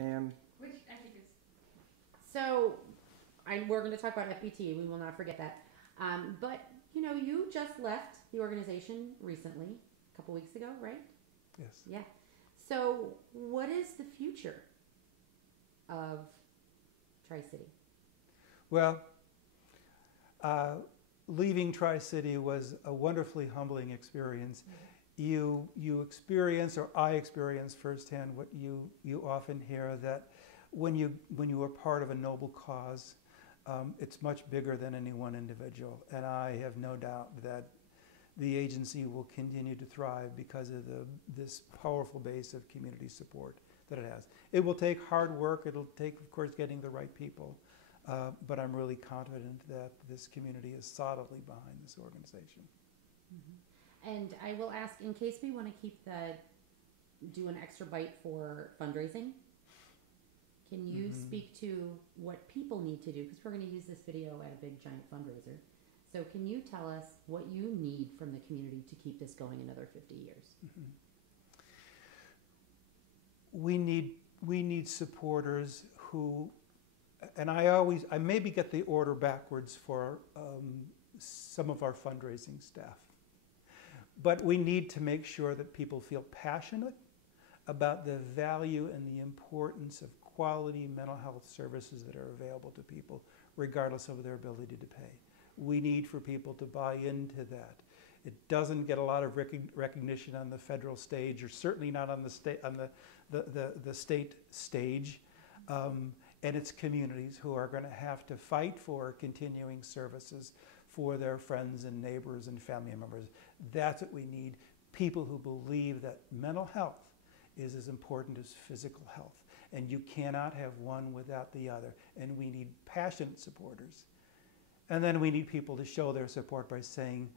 And Which I think is So, we're going to talk about FBT. We will not forget that. But you know, you just left the organization recently, a couple weeks ago, right? Yes. Yeah. So, what is the future of Tri City? Well, leaving Tri-City was a wonderfully humbling experience. You experience, or I experience firsthand, what you often hear, that when you are part of a noble cause, it's much bigger than any one individual. And I have no doubt that the agency will continue to thrive because of this powerful base of community support that it has. It will take hard work. It'll take, of course, getting the right people. But I'm really confident that this community is solidly behind this organization. Mm-hmm. And I will ask, in case we want to do an extra bite for fundraising, can you speak to what people need to do? Because we're going to use this video at a big giant fundraiser. So can you tell us what you need from the community to keep this going another 50 years? We need supporters who, and I maybe get the order backwards for some of our fundraising staff, but we need to make sure that people feel passionate about the value and the importance of quality mental health services that are available to people, regardless of their ability to pay. We need for people to buy into that. It doesn't get a lot of recognition on the federal stage, or certainly not on the state stage. And it's communities who are going to have to fight for continuing services for their friends and neighbors and family members. That's what we need. People who believe that mental health is as important as physical health. And you cannot have one without the other. And we need passionate supporters. And then we need people to show their support by saying,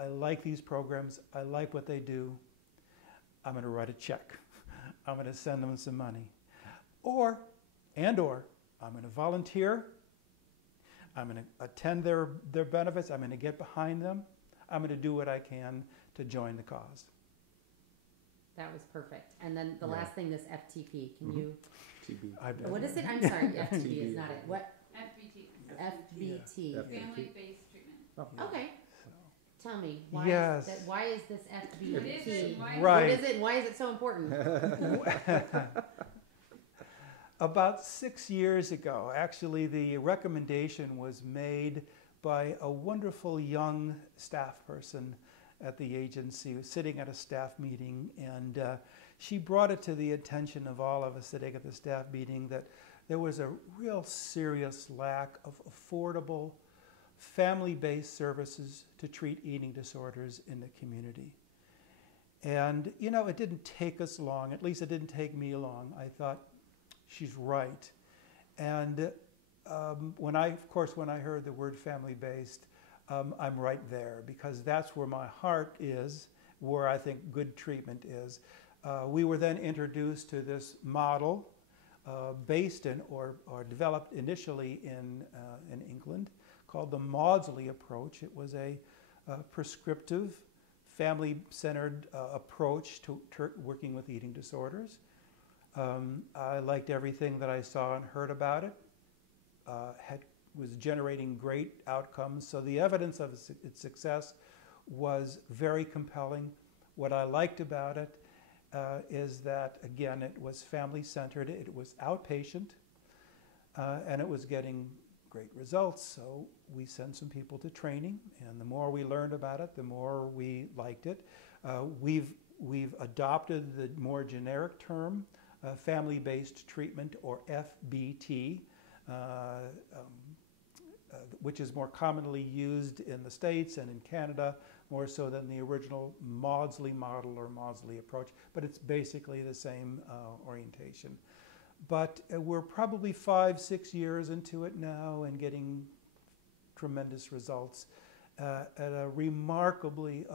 I like these programs. I like what they do. I'm going to write a check. I'm going to send them some money. Or I'm going to volunteer. I'm going to attend their benefits. I'm going to get behind them. I'm going to do what I can to join the cause. That was perfect. And then the last thing, this FTP. Can you? TB. What is it? I'm sorry. FTP is not it. What? FBT, FBT. family-based treatment. Okay. Tell me, why Yes. why is this FBT? What is it? Right. What is it? Why is it so important? About 6 years ago, actually, the recommendation was made by a wonderful young staff person at the agency, sitting at a staff meeting, and she brought it to the attention of all of us sitting at the staff meeting that there was a real serious lack of affordable family-based services to treat eating disorders in the community. And, you know, it didn't take us long, at least it didn't take me long. I thought, she's right. And when I heard the word family-based, I'm right there, because that's where my heart is, where I think good treatment is. We were then introduced to this model based in or developed initially in England, called the Maudsley approach. It was a prescriptive, family-centered approach to working with eating disorders. I liked everything that I saw and heard about it. Was generating great outcomes. So the evidence of its success was very compelling. What I liked about it is that, again, it was family-centered, it was outpatient, and it was getting great results. So we sent some people to training, and the more we learned about it, the more we liked it. We've adopted the more generic term, family-based treatment, or FBT, which is more commonly used in the States and in Canada, more so than the original Maudsley model or Maudsley approach, but it's basically the same orientation. But we're probably 5-6 years into it now and getting tremendous results at a remarkably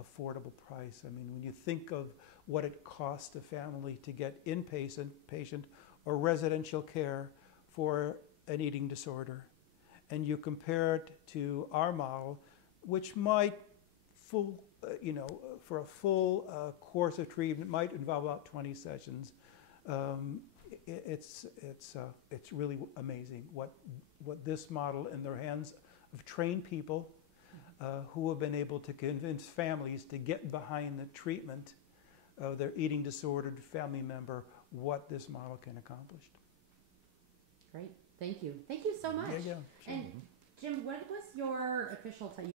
affordable price. I mean, when you think of what it costs a family to get inpatient, patient, or residential care for an eating disorder, and you compare it to our model, which might for a full course of treatment might involve about 20 sessions. it's really amazing what this model in the hands of trained people who have been able to convince families to get behind the treatment of their eating disordered family member, what this model can accomplish. Great. Thank you. Thank you so much. Yeah, yeah, sure. And Jim, what was your official title?